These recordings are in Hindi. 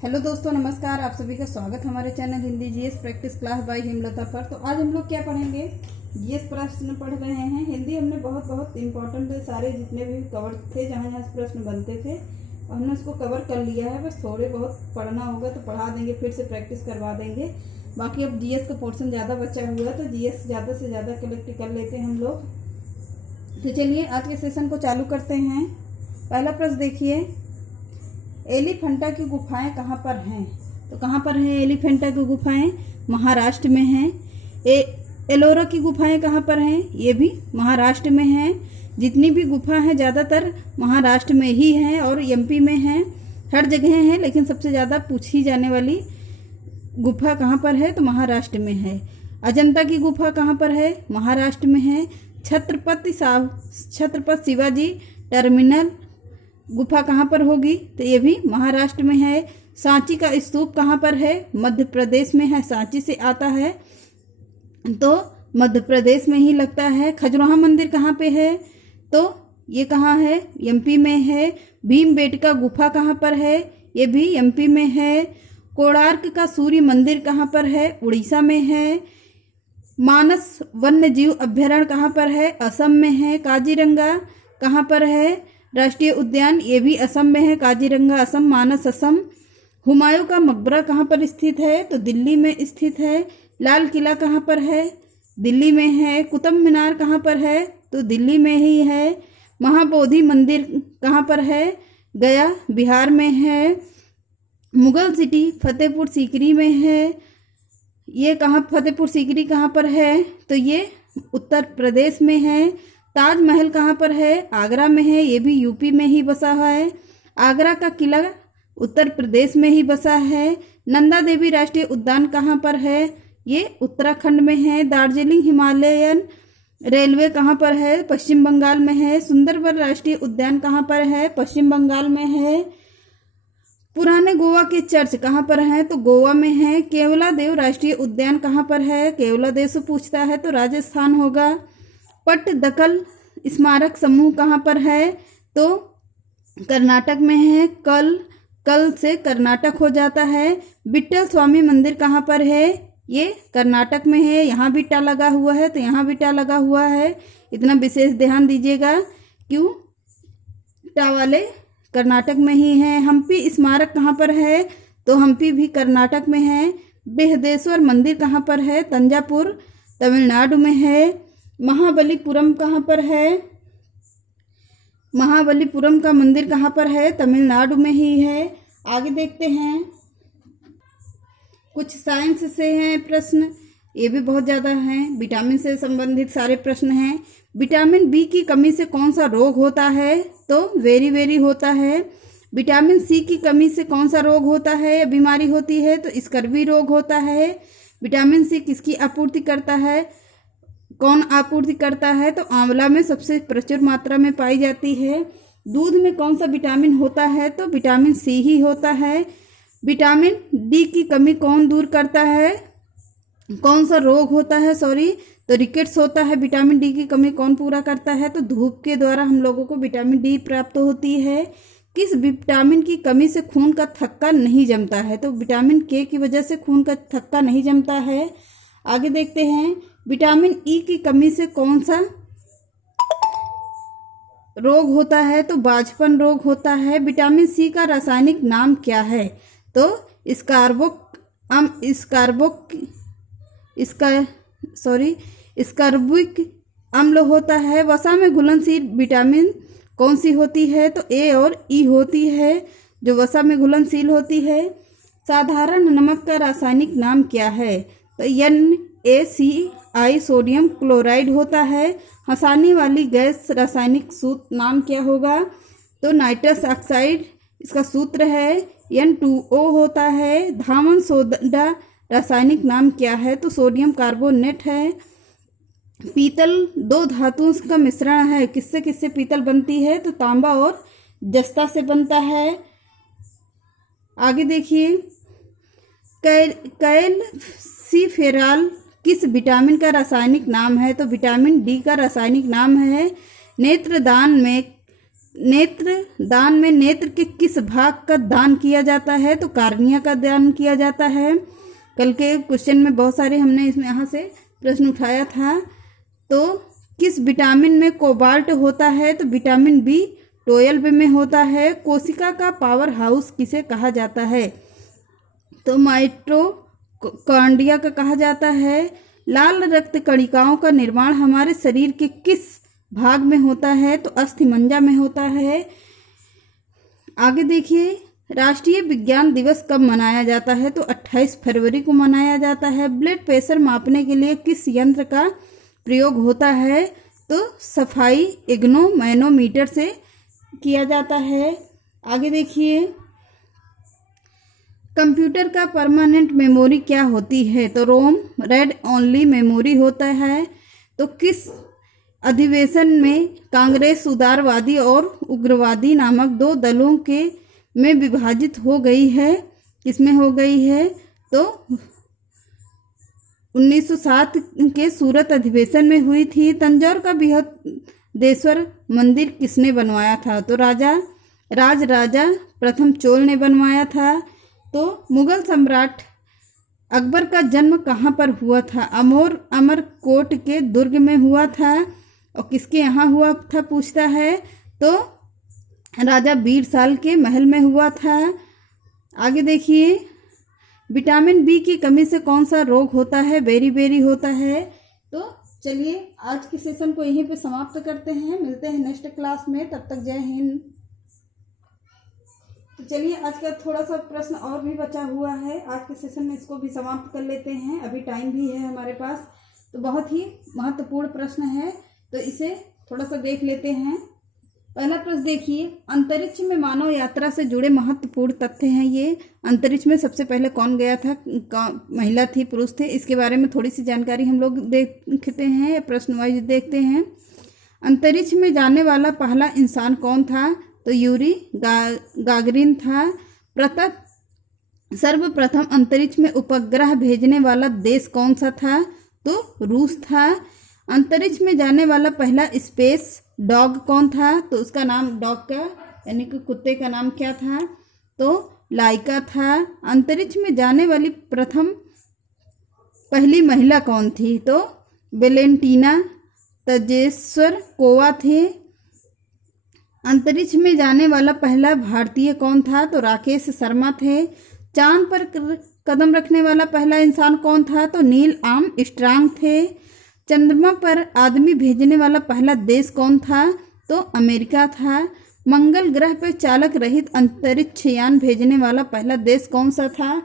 हेलो दोस्तों, नमस्कार। आप सभी का स्वागत हमारे channel Hindi GS practice class by Hemlata पर। तो आज हम लोग क्या पढ़ेंगे? जीएस प्रश्न पढ़ रहे हैं। हिंदी हमने बहुत इंपॉर्टेंट सारे जितने भी कवर थे, जहाँ जहाँ प्रश्न बनते थे हमने उसको कवर कर लिया है। बस थोड़े बहुत पढ़ना होगा तो पढ़ा देंगे, फिर से प्रैक्टिस करवा देंगे। बाकी अब जीएस का पोर्शन ज़्यादा बचा हुआ है तो जीएस ज़्यादा से ज़्यादा कलेक्ट कर लेते हैं हम लोग। तो चलिए आज के सेशन को चालू करते हैं। पहला प्रश्न देखिए, एलिफेंटा की गुफाएं कहाँ पर हैं? तो कहाँ पर हैं एलिफेंटा की गुफाएं? महाराष्ट्र में हैं। एलोरा की गुफाएं कहाँ पर हैं? ये भी महाराष्ट्र में हैं। जितनी भी गुफा हैं ज़्यादातर महाराष्ट्र में ही हैं और एमपी में हैं। हर जगह हैं, लेकिन सबसे ज़्यादा पूछी जाने वाली गुफा कहाँ पर है तो महाराष्ट्र में है। अजंता की गुफा कहाँ पर है? महाराष्ट्र में है। छत्रपति शिवाजी टर्मिनल गुफा कहाँ पर होगी? तो ये भी महाराष्ट्र में है। सांची का स्तूप कहाँ पर है? मध्य प्रदेश में है। सांची से आता है तो मध्य प्रदेश में ही लगता है। खजुराहो मंदिर कहाँ पे है? तो ये कहाँ है? एमपी में है। भीमबेटका गुफा कहाँ पर है? ये भी एमपी में है। कोणार्क का सूर्य मंदिर कहाँ पर है? उड़ीसा में है। मानस वन्य जीव अभ्यारण्य कहाँ पर है? असम में है। काजीरंगा कहाँ पर है? राष्ट्रीय उद्यान, ये भी असम में है। काजीरंगा असम, मानस असम। हुमायूं का मकबरा कहाँ पर स्थित है? तो दिल्ली में स्थित है। लाल किला कहाँ पर है? दिल्ली में है। कुतुब मीनार कहाँ पर है? तो दिल्ली में ही है। महाबोधि मंदिर कहाँ पर है? गया, बिहार में है। मुगल सिटी फतेहपुर सीकरी में है। ये कहाँ फतेहपुर सीकरी कहाँ पर है? तो ये उत्तर प्रदेश में है। ताजमहल कहाँ पर है? आगरा में है। ये भी यूपी में ही बसा हुआ है। आगरा का किला उत्तर प्रदेश में ही बसा है। नंदा देवी राष्ट्रीय उद्यान कहाँ पर है? ये उत्तराखंड में है। दार्जिलिंग हिमालयन रेलवे कहाँ पर है? पश्चिम बंगाल में है। सुंदरबन राष्ट्रीय उद्यान कहाँ पर है? पश्चिम बंगाल में है। पुराने गोवा के चर्च कहाँ पर हैं? तो गोवा में है। केवलादेव राष्ट्रीय उद्यान कहाँ पर है? केवलादेव से पूछता है तो राजस्थान होगा। पट्टदकल स्मारक समूह कहाँ पर है? तो कर्नाटक में है। कल से कर्नाटक हो जाता है। बिट्टल स्वामी मंदिर कहाँ पर है? ये कर्नाटक में है। यहाँ भी टा लगा हुआ है तो यहाँ भी टा लगा हुआ है। इतना विशेष ध्यान दीजिएगा, क्यों टा वाले कर्नाटक में ही है। हम्पी स्मारक कहाँ पर है? तो हम्पी भी कर्नाटक में है। बृहदेश्वर मंदिर कहाँ पर है? तंजापुर तमिलनाडु में है। महाबलीपुरम कहाँ पर है? महाबलीपुरम का मंदिर कहाँ पर है? तमिलनाडु में ही है। आगे देखते हैं, कुछ साइंस से हैं प्रश्न, ये भी बहुत ज़्यादा हैं। विटामिन से संबंधित सारे प्रश्न हैं। विटामिन बी की कमी से कौन सा रोग होता है? तो वेरी होता है। विटामिन सी की कमी से कौन सा रोग होता है या बीमारी होती है? तो स्कर्वी रोग होता है। विटामिन सी किसकी आपूर्ति करता है? कौन आपूर्ति करता है? तो आंवला में सबसे प्रचुर मात्रा में पाई जाती है। दूध में कौन सा विटामिन होता है? तो विटामिन सी ही होता है। विटामिन डी की कमी कौन दूर करता है? कौन सा रोग होता है? तो रिकेट्स होता है। विटामिन डी की कमी कौन पूरा करता है? तो धूप के द्वारा हम लोगों को विटामिन डी प्राप्त होती है। किस विटामिन की कमी से खून का थक्का नहीं जमता है? तो विटामिन के की वजह से खून का थक्का नहीं जमता है। आगे देखते हैं, विटामिन ई की कमी से कौन सा रोग होता है? तो बाझपन रोग होता है। विटामिन सी का रासायनिक नाम क्या है? तो स्कार्बिक अम्ल होता है। वसा में घुलनशील विटामिन कौन सी होती है? तो ए और ई होती है, जो वसा में घुलनशील होती है। साधारण नमक का रासायनिक नाम क्या है? तो NaCl सोडियम क्लोराइड होता है। हंसाने वाली गैस रासायनिक सूत्र नाम क्या होगा? तो नाइट्रस ऑक्साइड इसका सूत्र है। N2O होता है। धामन सोडा रासायनिक नाम क्या है? तो सोडियम कार्बोनेट है। पीतल दो धातुओं का मिश्रण है। किससे किससे पीतल बनती है? तो तांबा और जस्ता से बनता है। आगे देखिए, कैल्सिफेरॉल किस विटामिन का रासायनिक नाम है? तो विटामिन डी का रासायनिक नाम है। नेत्रदान में नेत्र दान में नेत्र के किस भाग का दान किया जाता है? तो कार्निया का दान किया जाता है। कल के क्वेश्चन में बहुत सारे हमने इसमें यहाँ से प्रश्न उठाया था। तो किस विटामिन में कोबाल्ट होता है? तो विटामिन B12 में होता है। कोशिका का पावर हाउस किसे कहा जाता है? तो माइटोकॉन्ड्रिया का कहा जाता है। लाल रक्त कणिकाओं का निर्माण हमारे शरीर के किस भाग में होता है? तो अस्थिमज्जा में होता है। आगे देखिए, राष्ट्रीय विज्ञान दिवस कब मनाया जाता है? तो 28 फरवरी को मनाया जाता है। ब्लड प्रेशर मापने के लिए किस यंत्र का प्रयोग होता है? तो सफाई एग्नोमैनोमीटर से किया जाता है। आगे देखिए, कंप्यूटर का परमानेंट मेमोरी क्या होती है? तो रोम रेड ओनली मेमोरी होता है। तो किस अधिवेशन में कांग्रेस उदारवादी और उग्रवादी नामक दो दलों के में विभाजित हो गई है? किसमें हो गई है? तो 1907 के सूरत अधिवेशन में हुई थी। तंजौर का बृहदेश्वर मंदिर किसने बनवाया था? तो राजा प्रथम चोल ने बनवाया था। तो मुगल सम्राट अकबर का जन्म कहाँ पर हुआ था? अमरकोट के दुर्ग में हुआ था। और किसके यहाँ हुआ था पूछता है? तो राजा बीरसाल के महल में हुआ था। आगे देखिए, विटामिन B की कमी से कौन सा रोग होता है? बेरी होता है। तो चलिए आज के सेशन को यहीं पे समाप्त करते हैं। मिलते हैं नेक्स्ट क्लास में, तब तक जय हिंद। तो चलिए आज का थोड़ा सा प्रश्न और भी बचा हुआ है, आज के सेशन में इसको भी समाप्त कर लेते हैं। अभी टाइम भी है हमारे पास। तो बहुत ही महत्वपूर्ण प्रश्न है, तो इसे थोड़ा सा देख लेते हैं। पहला प्रश्न देखिए, अंतरिक्ष में मानव यात्रा से जुड़े महत्वपूर्ण तथ्य हैं ये। अंतरिक्ष में सबसे पहले कौन गया था? महिला थी, पुरुष थे? इसके बारे में थोड़ी सी जानकारी हम लोग देखते हैं, प्रश्न वाइज देखते हैं। अंतरिक्ष में जाने वाला पहला इंसान कौन था? तो यूरी गागरिन था। सर्वप्रथम अंतरिक्ष में उपग्रह भेजने वाला देश कौन सा था? तो रूस था। अंतरिक्ष में जाने वाला पहला स्पेस डॉग कौन था? तो उसका नाम डॉग का यानी कि कुत्ते का नाम क्या था? तो लाइका था। अंतरिक्ष में जाने वाली पहली महिला कौन थी? तो वेलेंटीना तजेश्वरकोवा थे। अंतरिक्ष में जाने वाला पहला भारतीय कौन था? तो राकेश शर्मा थे। चांद पर कदम रखने वाला पहला इंसान कौन था? तो नील आर्मस्ट्रांग थे। चंद्रमा पर आदमी भेजने वाला पहला देश कौन था? तो अमेरिका था। मंगल ग्रह पर चालक रहित अंतरिक्ष यान भेजने वाला पहला देश कौन सा था?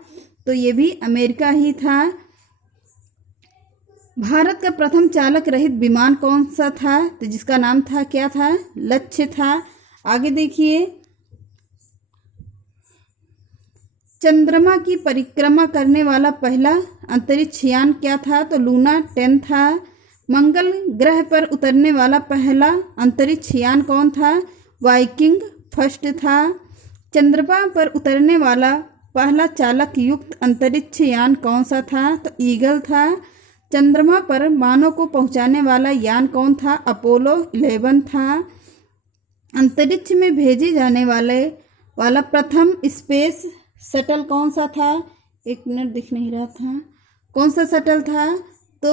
तो ये भी अमेरिका ही था। भारत का प्रथम चालक रहित विमान कौन सा था? तो जिसका नाम था क्या था? लक्ष्य था। आगे देखिए, चंद्रमा की परिक्रमा करने वाला पहला अंतरिक्ष यान क्या था? तो लूना 10 था। मंगल ग्रह पर उतरने वाला पहला अंतरिक्ष यान कौन था? वाइकिंग फर्स्ट था। चंद्रमा पर उतरने वाला पहला चालक युक्त अंतरिक्ष यान कौन सा था? तो ईगल था। चंद्रमा पर मानव को पहुंचाने वाला यान कौन था? अपोलो 11 था। अंतरिक्ष में भेजे जाने वाला प्रथम स्पेस शटल कौन सा था? एक मिनट दिख नहीं रहा था, कौन सा शटल था? तो